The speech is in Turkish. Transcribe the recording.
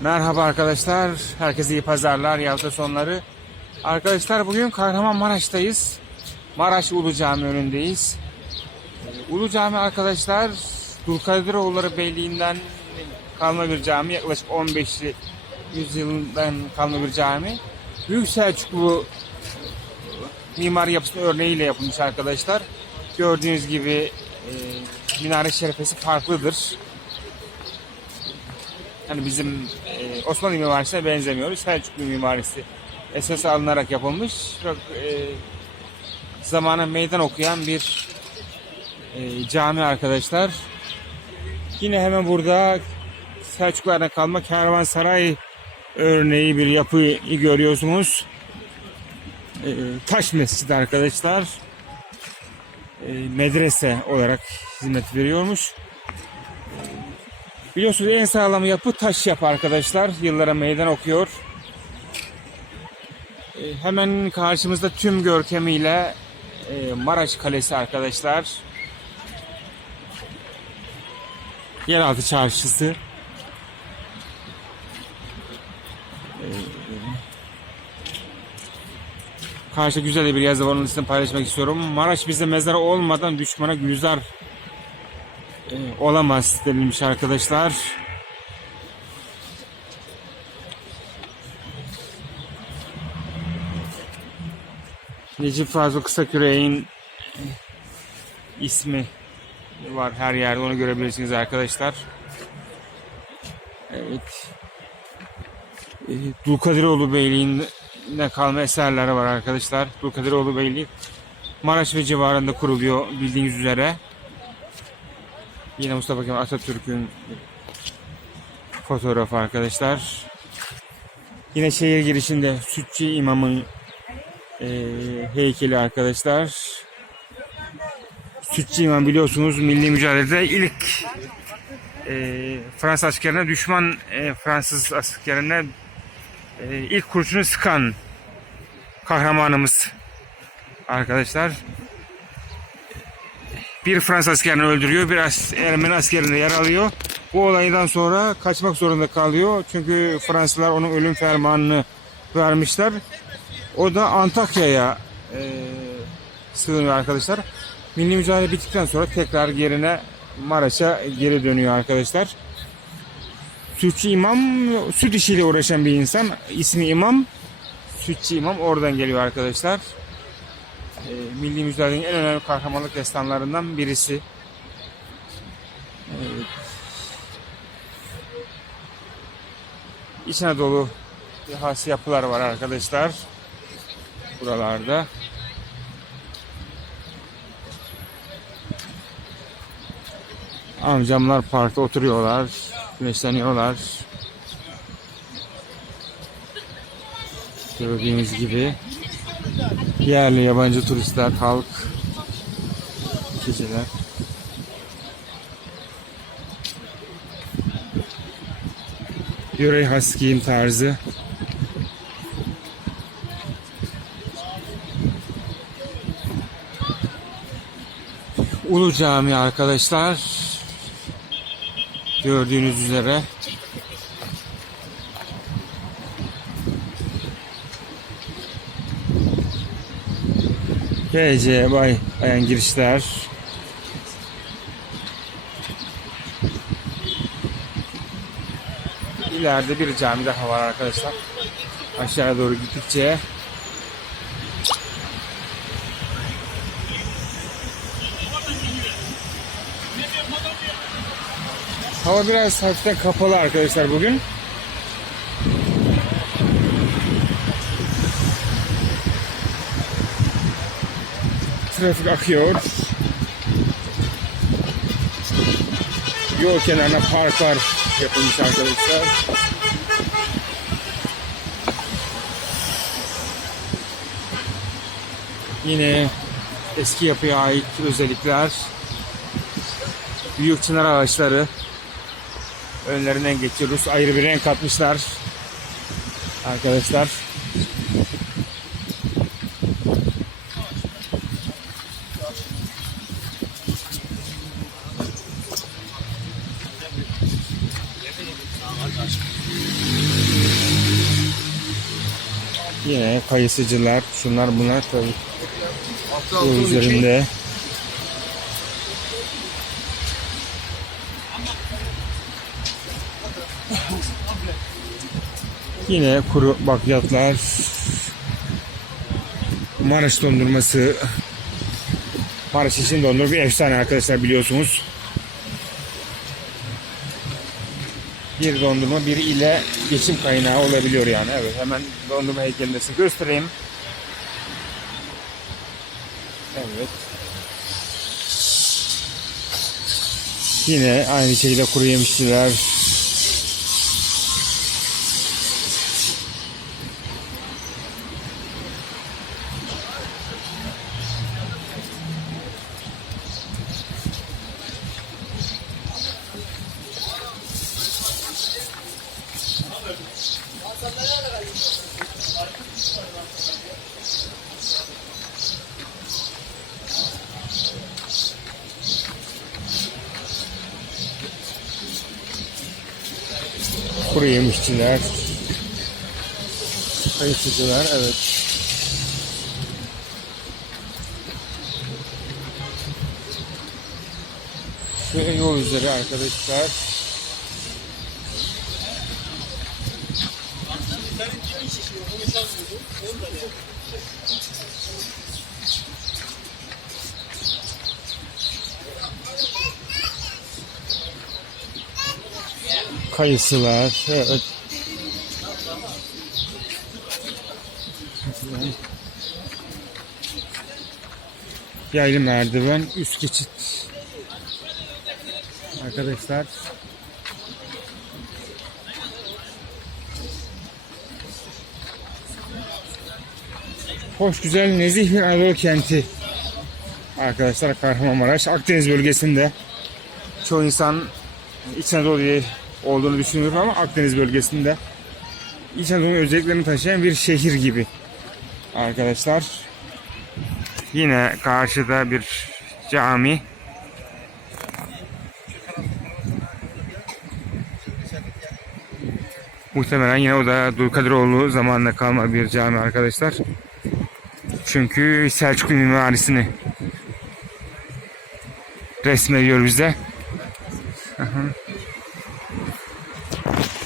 Merhaba arkadaşlar. Herkese iyi pazarlar, iyi hafta sonları. Arkadaşlar bugün Kahramanmaraş'tayız. Maraş Ulu Cami önündeyiz. Ulu Cami arkadaşlar Dulkadiroğulları Beyliği'nden kalma bir cami. Yaklaşık 15'li yüzyıldan kalma bir cami. Büyük Selçuklu mimari yapısının örneğiyle yapılmış arkadaşlar. Gördüğünüz gibi e, minare şerefesi farklıdır. Hani bizim e, Osmanlı mimarisine benzemiyor. Selçuklu mimarisi esas alınarak yapılmış. Çok e, zamana meydan okuyan bir e, cami arkadaşlar. Yine hemen burada Selçuklulardan kalma kervansaray örneği bir yapıyı görüyorsunuz. E, taş mescid arkadaşlar. E, medrese olarak hizmet veriyormuş. Biliyorsunuz en sağlam yapı taş yapı arkadaşlar. Yıllara meydan okuyor. E, hemen karşımızda tüm görkemiyle e, Maraş Kalesi arkadaşlar. Yeraltı çarşısı. E, Karşıda güzel bir yazı var. Onun paylaşmak istiyorum. Maraş bize mezar olmadan düşmana gülzar e, olamaz denilmiş arkadaşlar. Necip Fazıl Kısaküre'nin ismi var her yerde onu görebilirsiniz arkadaşlar. Evet. E, Dulkadiroğlu Beyliği'nde kalma eserleri var arkadaşlar. Dulkadiroğlu Beyliği Maraş ve civarında kuruluyor bildiğiniz üzere. Yine Mustafa Kemal Atatürk'ün fotoğrafı arkadaşlar. Yine şehir girişinde Sütçü İmam'ın e, heykeli arkadaşlar. Sütçü İmam biliyorsunuz milli mücadelede ilk e, Fransız askerine düşman e, Fransız askerine e, ilk kurşunu sıkan kahramanımız arkadaşlar bir Fransız askerini öldürüyor, bir Ermeni askerini yaralıyor. Bu olaydan sonra kaçmak zorunda kalıyor. Çünkü Fransızlar onun ölüm fermanını vermişler. O da Antakya'ya e, sığınıyor arkadaşlar. Milli mücadele bittikten sonra tekrar yerine Maraş'a geri dönüyor arkadaşlar. Sütçü İmam süt işiyle uğraşan bir insan. İsmi İmam. Sütçü İmam oradan geliyor arkadaşlar e, milli mücadelenin en önemli kahramanlık destanlarından birisi. Evet. İç Anadolu has yapılar var arkadaşlar. Buralarda. Amcamlar parkta oturuyorlar, güneşleniyorlar. Gördüğünüz gibi. Yerli yabancı turistler, halk, kişiler. Yöre has giyim tarzı. Ulu Cami arkadaşlar. Gördüğünüz üzere. GC bay bayan girişler. İleride bir cami daha var arkadaşlar. Aşağıya doğru gittikçe Hava biraz hafiften kapalı arkadaşlar bugün. Trafik akıyor. Yol kenarına parklar yapılmış arkadaşlar. Yine eski yapıya ait özellikler. Büyük çınar ağaçları önlerinden geçiyoruz. Ayrı bir renk katmışlar. Arkadaşlar. Yine kayısıcılar, şunlar bunlar tabii. Yol üzerinde. Yine kuru bakliyatlar. Maraş dondurması. Maraş için dondurma bir efsane arkadaşlar biliyorsunuz. Bir dondurma bir ile geçim kaynağı olabiliyor yani. Evet hemen dondurma heykelini size göstereyim. Evet. Yine aynı şekilde kuru yemişçiler. Kuru yemişçiler. Kayıtıcılar evet. Şu yol üzeri arkadaşlar. Kayısılar. Evet. Yaylı merdiven üst geçit. Arkadaşlar. Hoş güzel nezih bir Anadolu kenti. Arkadaşlar Kahramanmaraş Akdeniz bölgesinde çoğu insan İç Anadolu diye olduğunu düşünüyorum ama Akdeniz bölgesinde İç Anadolu'nun özelliklerini taşıyan bir şehir gibi arkadaşlar. Yine karşıda bir cami. Muhtemelen yine o da Dulkadiroğlu zamanında kalma bir cami arkadaşlar. Çünkü Selçuklu mimarisini resmediyor bize. Aha.